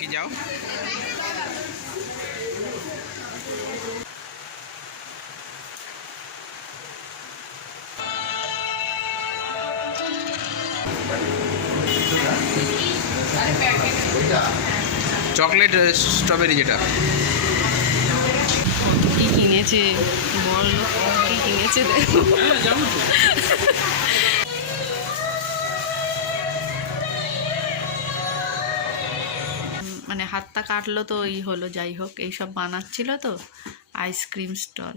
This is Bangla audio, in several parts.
দেখি যাও চকলেট স্ট্রবেরি যেটা কি কিনেছে বল কি কিনেছে দেখো মানে হাতটা কাটলো তো এই হলো, যাই হোক এইসব বানাচ্ছিল তো আইসক্রিম স্টল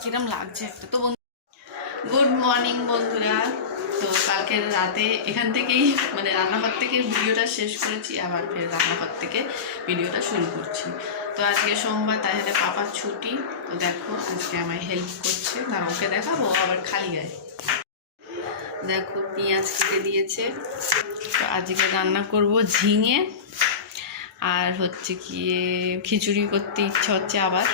কিরম লাগছে একটা তো গুড মর্নিং বন্ধুরা। তো কালকের রাতে এখান থেকেই মানে রান্নাঘর থেকে ভিডিওটা শেষ করেছি, আবার ফের রান্নাঘর থেকে ভিডিওটা শুরু করছি। তো আজকে সোমবার, তাই জন্য পাপার ছুটি। তো দেখো আজকে আমায় হেল্প করছে। না, ওকে দেখাবো আবার খালি গায়ে। দেখো পেঁয়াজ কেটে দিয়েছে। তো আজকে রান্না করব ঝিঙে আর হচ্ছে কি খিচুড়ি করতে ইচ্ছা হচ্ছে আবার।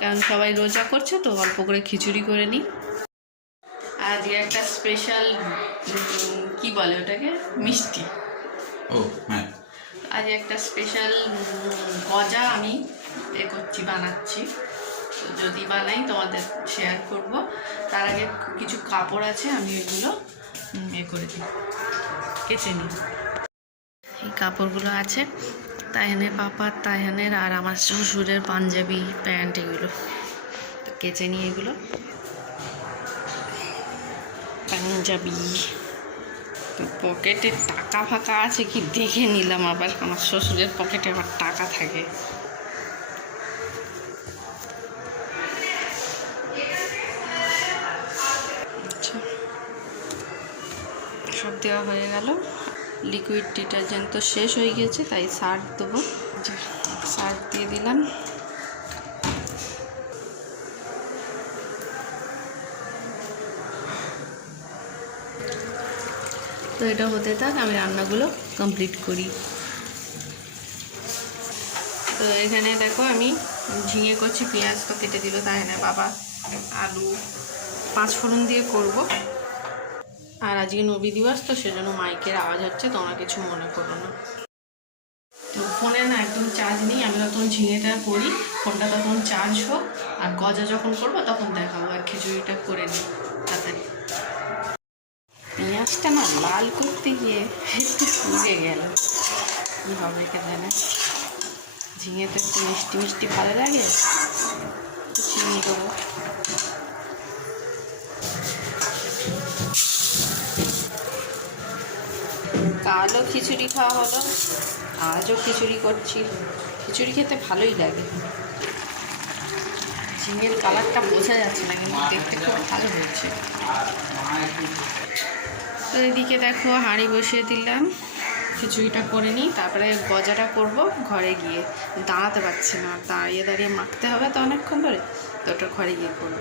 কারণ সবাই রোজা করছে তো অল্প করে খিচুড়ি করে নিই। আজকে একটা স্পেশাল কি বলে ওটাকে? মিষ্টি। ও হ্যাঁ। আজ একটা স্পেশাল গজা আমি এ করছি বানাচ্ছি। যদি বানাই তোমাদের শেয়ার করব। তার আগে কিছু কাপড় আছে, আমি এগুলো ইয়ে করে দিই। কেচে নিই। এই কাপড়গুলো আছে, তাইহানের পাপার তাইহানের আর আমার শ্বশুরের পাঞ্জাবি, প্যান্ট এগুলো। কেচে নিই এগুলো। পাঞ্জাবি। পকেটে টাকা ফাঁকা আছে কি দেখে নিলাম আবার, আমার শ্বশুরের পকেটে আবার টাকা থাকে। সব দেওয়া হয়ে গেল। লিকুইড ডিটারজেন্ট তো শেষ হয়ে গিয়েছে, তাই সার্ফ দেবো। সার্ফ দিয়ে দিলাম। তো এটা হতে থাক, আমি রান্নাগুলো কমপ্লিট করি। তো এখানে দেখো আমি ঝিঙে করছি, পেঁয়াজ তো কেটে দিল, তাই না বাবা? আলু পাঁচ ফোড়ন দিয়ে করব। আর আজকে নবী দিবস, তো সেজন্য মাইকের আওয়াজ হচ্ছে, তোমরা কিছু মনে করো না। তো ফোনে না একদম চার্জ নেই, আমি যখন ঝিঙেটা করি, ফোনটা তখন চার্জ হোক, আর গজা যখন করব তখন দেখাবো, আর খিচুড়িটা করে নিই, তাড়াতাড়ি। পেঁয়াজটা না লাল করতে গিয়ে একটু পুড়ে গেল। কী হবে কে জানে ঝিঙে তো একটু মিষ্টি মিষ্টি ভালো লাগে চিনি দেবো। কালও খিচুড়ি খাওয়া হলো। আজও খিচুড়ি করছি। খিচুড়ি খেতে ভালোই লাগে। ঝিঙের কালারটা বোঝা যাচ্ছে না, কিন্তু দেখতে খুব ভালো হয়েছে। তো এদিকে দেখো, হাঁড়ি বসিয়ে দিলাম। খিচুড়িটা করে নিই, তারপরে গজাটা করব ঘরে গিয়ে। দাঁড়াতে পারছি না, দাঁড়িয়ে দাঁড়িয়ে মাখতে হবে তো অনেকক্ষণ ধরে। তো ওটা ঘরে গিয়ে করব।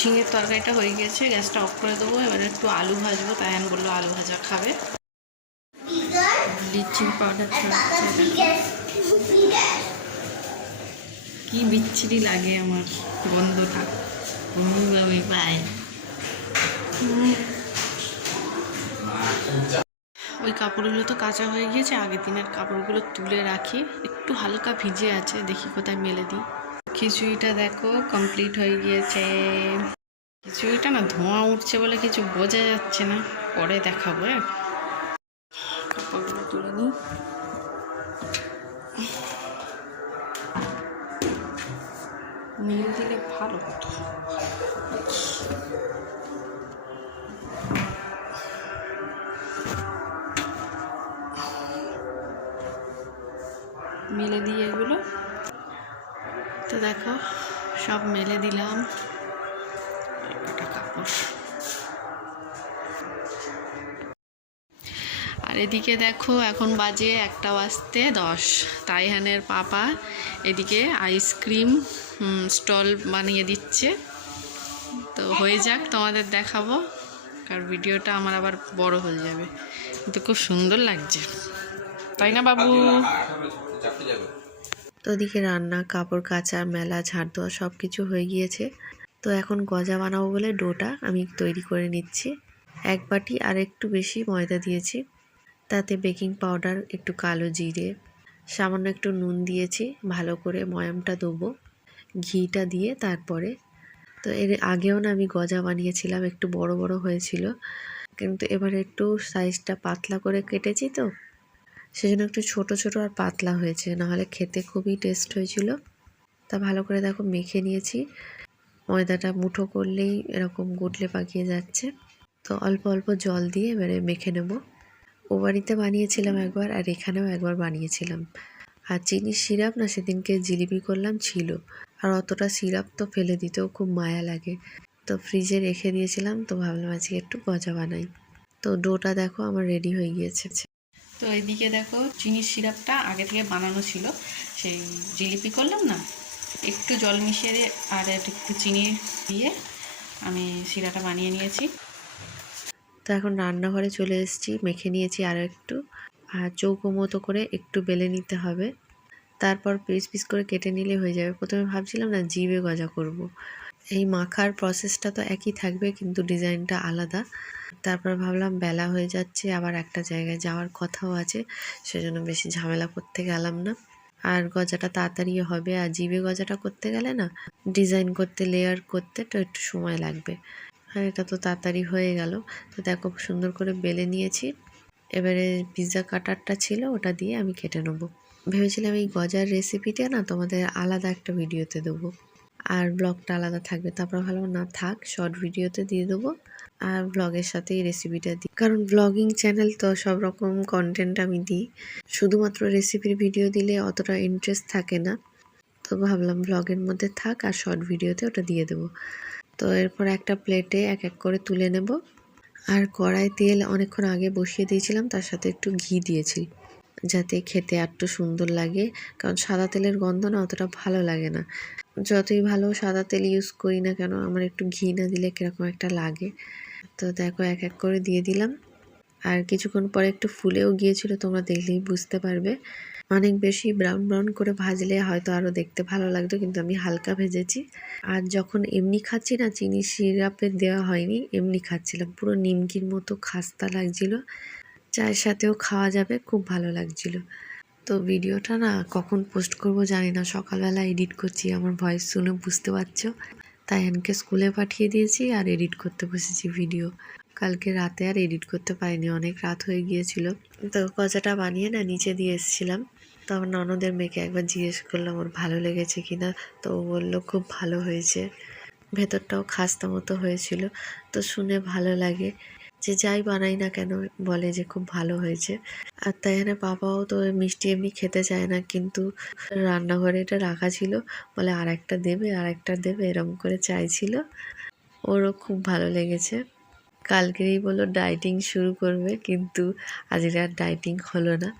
ঝিঙের তরকারিটা হয়ে গেছে, গ্যাসটা অফ করে দেবো। এবার একটু আলু ভাজবো, তাই আমি বলল আলু ভাজা খাবে। ব্লিচিং পাউডার কি বিচ্ছিরি লাগে আমার গন্ধটা। আমি ওই কাপড়গুলো তো কাঁচা হয়ে গিয়েছে, আগের দিনের কাপড়গুলো তুলে রাখি। একটু হালকা ভিজে আছে, দেখি কোথায় মেলে দিই। খিচুড়িটা দেখো কমপ্লিট হয়ে গিয়েছে। খিচুড়িটা না ধোঁয়া উঠছে বলে কিছু বোঝা যাচ্ছে না। পরে দেখাবো হ্যাঁ? তুলে নিই। নীল দিলে ভালো হতো। তো দেখো, সব মেলে দিলাম। আর এদিকে দেখো, এখন বাজে একটা বাজতে দশ। তাইহানের পাপা এদিকে আইসক্রিম স্টল বানিয়ে দিচ্ছে। তো হয়ে যাক, তোমাদের দেখাবো। আর ভিডিওটা আমার আবার বড় হয়ে যাবে। কিন্তু খুব সুন্দর লাগছে। তাই না, বাবু? তো ওদিকে রান্না, কাপড় কাচা, মেলা, ঝাড় দেওয়া সব কিছু হয়ে গিয়েছে। তো এখন গজা বানাবো বলে ডোটা আমি তৈরি করে নিচ্ছি। এক বাটি আর একটু বেশি ময়দা দিয়েছি। তাতে বেকিং পাউডার, একটু কালো জিরে, সামান্য একটু নুন দিয়েছি। ভালো করে ময়ামটা দেবো ঘিটা দিয়ে তারপরে। তো এর আগেও না আমি গজা বানিয়েছিলাম, একটু বড় বড় হয়েছিল। কিন্তু এবারে একটু সাইজটা পাতলা করে কেটেছি তো। সেজন্য একটু ছোট ছোট আর পাতলা হয়েছে। নাহলে খেতে খুবই টেস্ট হয়েছিল। তা ভালো করে দেখো, মেখে নিয়েছি। ময়দাটা মুঠো করলেই এরকম গুটলে পাকিয়ে যাচ্ছে। তো অল্প অল্প জল দিয়ে এবারে মেখে নেব। ও বাড়িতে বানিয়েছিলাম একবার আর এখানেও একবার বানিয়েছিলাম। আর চিনি সিরাপ না সেদিনকে জিলিপি করলাম ছিল। আর অতটা সিরাপ তো ফেলে দিতেও খুব মায়া লাগে। তো ফ্রিজে রেখে দিয়েছিলাম, তো ভাবলাম আজকে একটু গজা বানাই। তো ডোটা দেখো, আমার রেডি হয়ে গিয়েছে। তো এদিকে দেখো চিনির সিরাপটা আগে থেকে বানানো ছিল। সেই জিলিপি করলাম না, একটু জল মিশিয়ে আর একটু চিনি দিয়ে আমি সিরাটা বানিয়ে নিয়েছি। তো এখন রান্নাঘরে চলে এসেছি, মেখে নিয়েছি আরও একটু। আর চৌকো মতো করে একটু বেলে নিতে হবে। তারপর পিস পিস করে কেটে নিলে হয়ে যাবে। প্রথমে ভাবছিলাম না জিভে গজা করব। এই মাখার প্রসেসটা তো একই থাকবে, কিন্তু ডিজাইনটা আলাদা। তারপর ভাবলাম বেলা হয়ে যাচ্ছে, আবার একটা জায়গায় যাওয়ার কথাও আছে, সেজন্য বেশি ঝামেলা করতে গেলাম না। আর গজাটা তাড়াতাড়ি হবে, আর জিভে গজাটা করতে গেলে না ডিজাইন করতে লেয়ার করতে তো একটু সময় লাগবে। আর এটা তো তাড়াতাড়ি হয়ে গেল। তো দেখো, সুন্দর করে বেলে নিয়েছি। এবারে পিৎজা কাটারটা ছিল, ওটা দিয়ে আমি কেটে নেব। ভেবেছিলাম এই গজার রেসিপিটা না তোমাদের আলাদা একটা ভিডিওতে দেবো। আর ব্লগটা আলাদা থাকবে। তারপর ভালো না, থাক শর্ট ভিডিওতে দিয়ে দেবো আর ব্লগের সাথে এই রেসিপিটা দিই। কারণ ব্লগিং চ্যানেল তো সব রকম কন্টেন্ট আমি দিই। শুধুমাত্র রেসিপির ভিডিও দিলে অতটা ইন্টারেস্ট থাকে না। তো ভাবলাম ব্লগের মধ্যে থাক আর শর্ট ভিডিওতে ওটা দিয়ে দেবো। তো এরপর একটা প্লেটে এক এক করে তুলে নেব। আর কড়াই তেল অনেকক্ষণ আগে বসিয়ে দিয়েছিলাম, তার সাথে একটু ঘি দিয়েছি। যাতে খেতে একটু সুন্দর লাগে, কারণ সাদা তেলের গন্ধ না অতটা ভালো লাগে না। যতই ভালো সাদা তেল ইউজ করি না কেন, আমার একটু ঘি না দিলে কীরকম একটা লাগে। তো দেখো এক এক করে দিয়ে দিলাম। আর কিছুক্ষণ পরে একটু ফুলেও গিয়েছিল, তোমরা দেখলেই বুঝতে পারবে। অনেক বেশি ব্রাউন ব্রাউন করে ভাজলে হয়তো আরও দেখতে ভালো লাগতো, কিন্তু আমি হালকা ভেজেছি। আর যখন এমনি খাচ্ছি না, চিনি সিরাপে দেওয়া হয়নি, এমনি খাচ্ছিলাম। পুরো নিমকির মতো খাস্তা লাগছিল। চায়ের সাথেও খাওয়া যাবে, খুব ভালো লাগছিল। তো ভিডিওটা না কখন পোস্ট করব জানি না, সকালবেলা এডিট করছি, আমার ভয়েস শুনে বুঝতে পারছ। তাই এনকে স্কুলে পাঠিয়ে দিয়েছি আর এডিট করতে বসেছি ভিডিও। কালকে রাতে আর এডিট করতে পারিনি, অনেক রাত হয়ে গিয়েছিল। তো গজাটা বানিয়ে না নিচে দিয়ে এসেছিলাম। তো আমার ননদের মেয়েকে একবার জিজ্ঞেস করলাম, ওর ভালো লেগেছে কিনা তো ও বলল, খুব ভালো হয়েছে। ভেতরটাও খাস্তা মতো হয়েছিল। তো শুনে ভালো লাগে। যে যাই বানাই না কেন বলে যে খুব ভালো হয়েছে। আর তাই এখানে পাপাও তো মিষ্টি এমনি খেতে চায় না, কিন্তু রান্নাঘরে এটা রাখা ছিল। বলে আর একটা দেবে আর একটা দেবে এরকম করে চাইছিল। ওরও খুব ভালো লেগেছে। কালকেই বলল ডাইটিং শুরু করবে, কিন্তু আজকে আর ডাইটিং হলো না।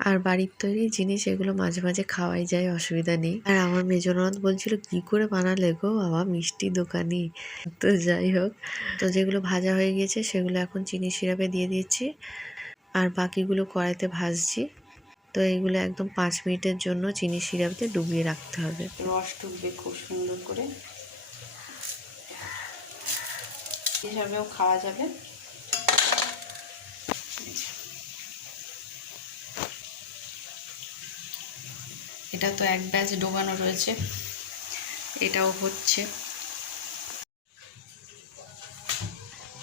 আর বাড়ির তৈরি জিনিস এগুলো মাঝে মাঝে খাওয়াই যায়, অসুবিধা নেই। আর আমার মেজনদ বলছিল, কি করে বানালে গো বাবা, মিষ্টি দোকানি? তো যাই হোক, তো যেগুলো ভাজা হয়ে গিয়েছে সেগুলো এখন চিনি সিরাপে দিয়ে দিচ্ছি আর বাকিগুলো কড়াইতে ভাজছি। তো এইগুলো একদম পাঁচ মিনিটের জন্য চিনি সিরাপতে ডুবিয়ে রাখতে হবে। রস টুকবে খুব সুন্দর করে হিসাবেও খাওয়া যাবে। এটা তো এক ব্যাচ ডোবানো রয়েছে। এটাও হচ্ছে।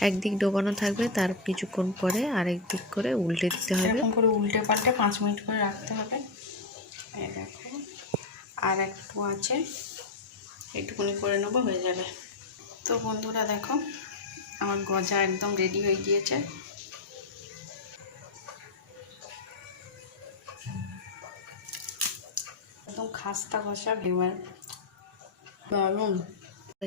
একদিক ডোবানো থাকবে তার কিছুক্ষণ পরে আরেক দিক করে উল্টে দিতে হবে। এরকম করে উল্টে পাল্টে পাঁচ মিনিট করে রাখতে হবে। এই দেখো। আর একটু আছে। একটুকুনি করে নেব হয়ে যাবে। তো বন্ধুরা দেখো আমার গজা একদম রেডি হয়ে গিয়েছে। একদম খাস্তা ঘষা ভেবার দারুণ।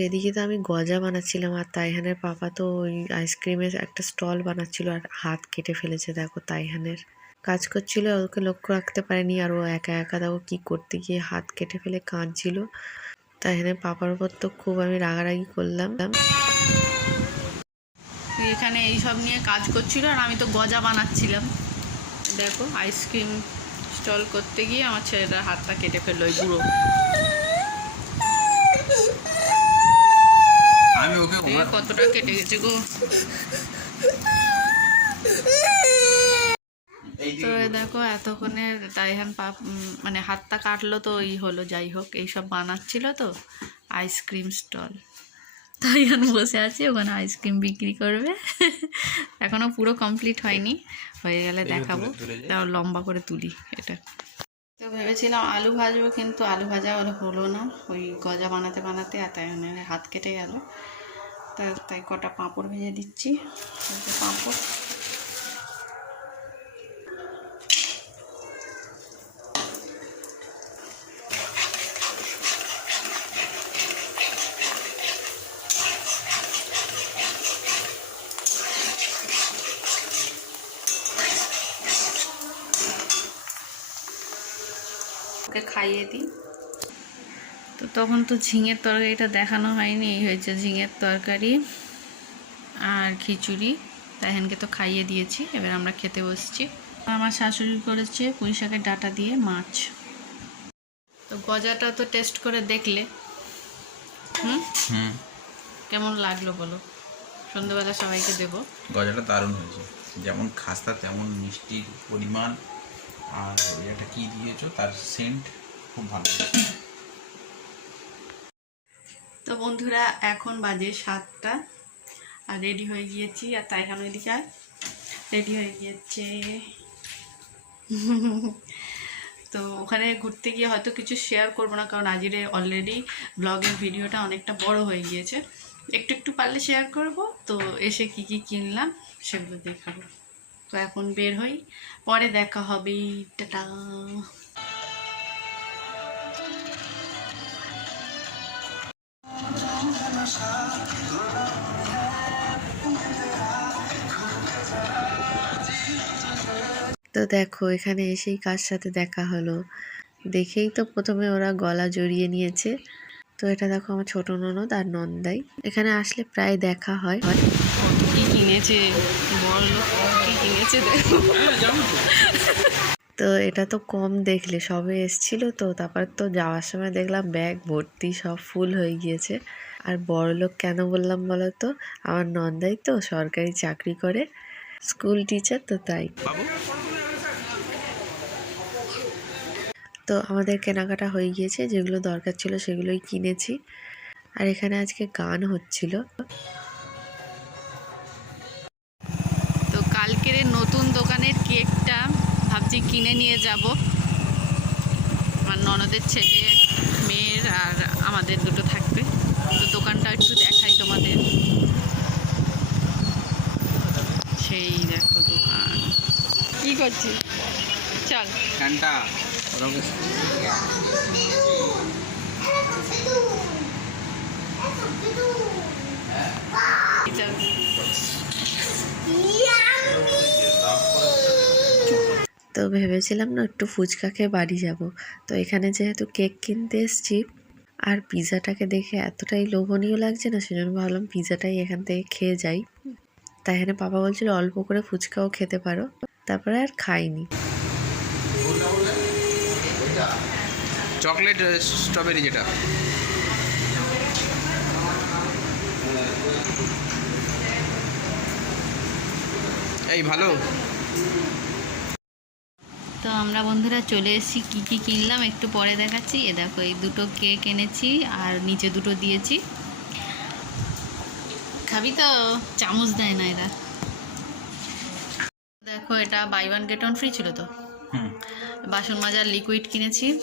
এদিকে তো আমি গজা বানাচ্ছিলাম আর তাইহানের পাপা তো ওই আইসক্রিমের একটা স্টল বানাচ্ছিল আর হাত কেটে ফেলেছে দেখো তাইহানের। কাজ করছিল ওকে লক্ষ্য রাখতে পারেনি আর ও একা একা দেখো কী করতে গিয়ে হাত কেটে ফেলে কাঁদছিল। তাইহানের পাপার উপর তো খুব আমি রাগারাগি করলাম। এখানে এই সব নিয়ে কাজ করছিল আর আমি তো গজা বানাচ্ছিলাম। দেখো আইসক্রিম স্টল করতে গিয়ে আমার ছেলেটার হাতটা কেটে ফেলল ওই বুড়ো। আমি ওকে কতটা কেটে গেছে গো। তো দেখো এতক্ষণে তাইহান পাপ মানে হাতটা কাটলো তো ওই হলো যাই হোক এইসব বানাচ্ছিল তো আইসক্রিম স্টল। তাইহান বসে আছে ওখানে আইসক্রিম বিক্রি করবে। এখনও পুরো কমপ্লিট হয়নি। হয়ে গেলে দেখাবো। তাও লম্বা করে তুলি এটা। তো ভেবেছিলাম আলু ভাজবো কিন্তু আলু ভাজা ওর হলো না। ওই গজা বানাতে বানাতে আর তাই হাত কেটে গেল। তা তাই কটা পাঁপড় ভেজে দিচ্ছি। পাঁপড়। খাইয়ে দিই। তো তখন তো ঝিঙের তরকারিটা দেখানো হয়নি এই হয়েছে ঝিঙের তরকারি আর খিচুড়ি। তাহেনকে তো খাইয়ে দিয়েছি এবার আমরা খেতে বসছি। আমার শাশুড়ি করেছে পুঁই শাকের ডাটা দিয়ে মাছ। তো গজাটা তো টেস্ট করে দেখলে। হুম? হুম। কেমন লাগল বলো? সন্ধ্যেবেলা সবাইকে দেবো। গজাটা দারুণ হয়েছে। যেমন খাস্তা তেমন মিষ্টির পরিমাণ। আর এটা কি দিয়েছ? তার সেন্ট। খুব ভালো। তো বন্ধুরা, এখন বাজে সাতটা আর রেডি হয়ে গিয়েছি। আর তাই কেন এদিকে রেডি হয়ে গিয়েছে। তো ওখানে ঘুরতে গিয়ে হয়তো কিছু শেয়ার করব না, কারণ আজিরে অলরেডি ব্লগের ভিডিওটা অনেকটা বড় হয়ে গিয়েছে। একটু একটু পারলে শেয়ার করব। তো এসে কি কি কিনলাম সেগুলো দেখাবো। তো এখন বের হই। পরে দেখা হবে টাটা। তো দেখো এখানে এসেই কার সাথে দেখা হলো? দেখেই তো প্রথমে ওরা গলা জড়িয়ে নিয়েছে। তো এটা দেখো আমার ছোট ননদ আর নন্দাই। এখানে আসলে প্রায় দেখা হয়। কি কিনেছে? বড় লোক কি কিনেছে তো এটা তো কম দেখলে সবে এসছিল তো তারপর তো যাওয়ার সময় দেখলাম ব্যাগ ভর্তি সব ফুল হয়ে গিয়েছে। আর বড় লোক কেন বললাম বলো তো আমার নন্দাই তো সরকারি চাকরি করে স্কুল টিচার তো তাই। তো আমাদের কেনাকাটা হয়ে গিয়েছে যেগুলো দরকার ছিল সেগুলোই কিনেছি। আর এখানে আজকে গান হচ্ছিল। তো কালকের নতুন দোকানের কেকটা ভাবছি কিনে নিয়ে যাব। আমার ননদের ছেলে মেয়ের আর আমাদের দুটো থাকবে তো দোকানটা একটু দেখাই তোমাদের সেই দেখো দোকান কি করছিস চল চল। তো ভেবেছিলাম না একটু ফুচকা খেয়ে বাড়ি যাব। তো এখানে যেহেতু কেক কিনতে এসেছি আর পিৎজাটাকে দেখে এতটাই লোভনীয় লাগছে না সেজন্য ভাবলাম পিৎজাটাই এখান থেকে খেয়ে যাই। তাই এখানে পাপা বলছিল অল্প করে ফুচকাও খেতে পারো। তারপরে আর খাইনি। চকলেট স্ট্রবেরি যেটা। এই ভালো। তো আমরা বন্ধুরা চলে এসেছি কী কী কিনলাম একটু পরে দেখাচ্ছি। এ দেখো এই দুটো কেক এনেছি আর নিচে দুটো দিয়েছি। খাবি তো? চামচ দেয় না এরা। দেখো এটা buy one get one free ছিল তো। হুম। বাসন মাজার লিকুইড কিনেছি।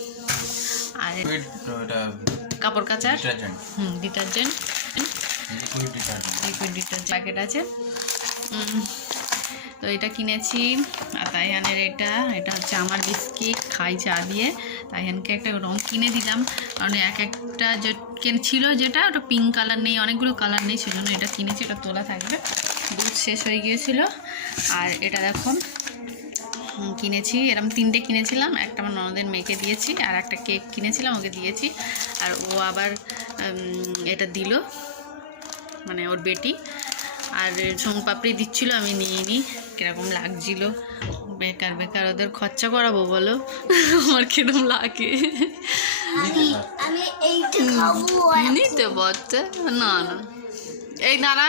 আর কাপড় কাচার। ডিটারজেন্ট হুম ডিটারজেন্ট লিকুইড ডিটারজেন্ট প্যাকেট আছে। তো এটা কিনেছি। আর তাইহানের এটা এটা হচ্ছে আমার বিস্কিট খাই চা দিয়ে। তাইহানকে একটা রং কিনে দিলাম। কারণ এক একটা যে কেন- ছিল যেটা ওটা পিঙ্ক কালার নেই অনেকগুলো কালার নেই সেজন্য এটা কিনেছি এটা তোলা থাকবে। দুধ শেষ হয়ে গিয়েছিল। আর এটা দেখো হুম, কিনেছি। এরকম তিনটে কিনেছিলাম। একটা আমার ননদের মেয়েকে দিয়েছি আর একটা কেক কিনেছিলাম ওকে দিয়েছি। আর ও আবার এটা দিল মানে ওর বেটি। আর সোনপাপড়ি দিচ্ছিল আমি নিয়ে নিই কীরকম লাগছিল। বেকার বেকার ওদের খরচা করাবো বলো? আমার কিরম লাগে? নিতে পারতে না না। এই দাঁড়া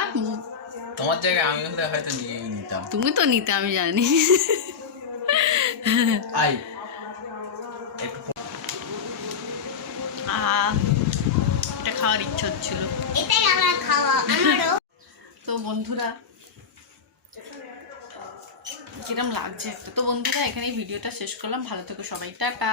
তোমার জায়গায় আমি হলে হয়তো নিয়ে নিতাম। তুমি তো নিতে আমি জানি। আই আহ, এটা খাওয়ার ইচ্ছা হচ্ছিল। এটাই আমার খাওয়া আমারও। তো বন্ধুরা কিরম লাগছে? একটা তো বন্ধুরা এখানেই ভিডিওটা শেষ করলাম। ভালো থেকো সবাই টাটা।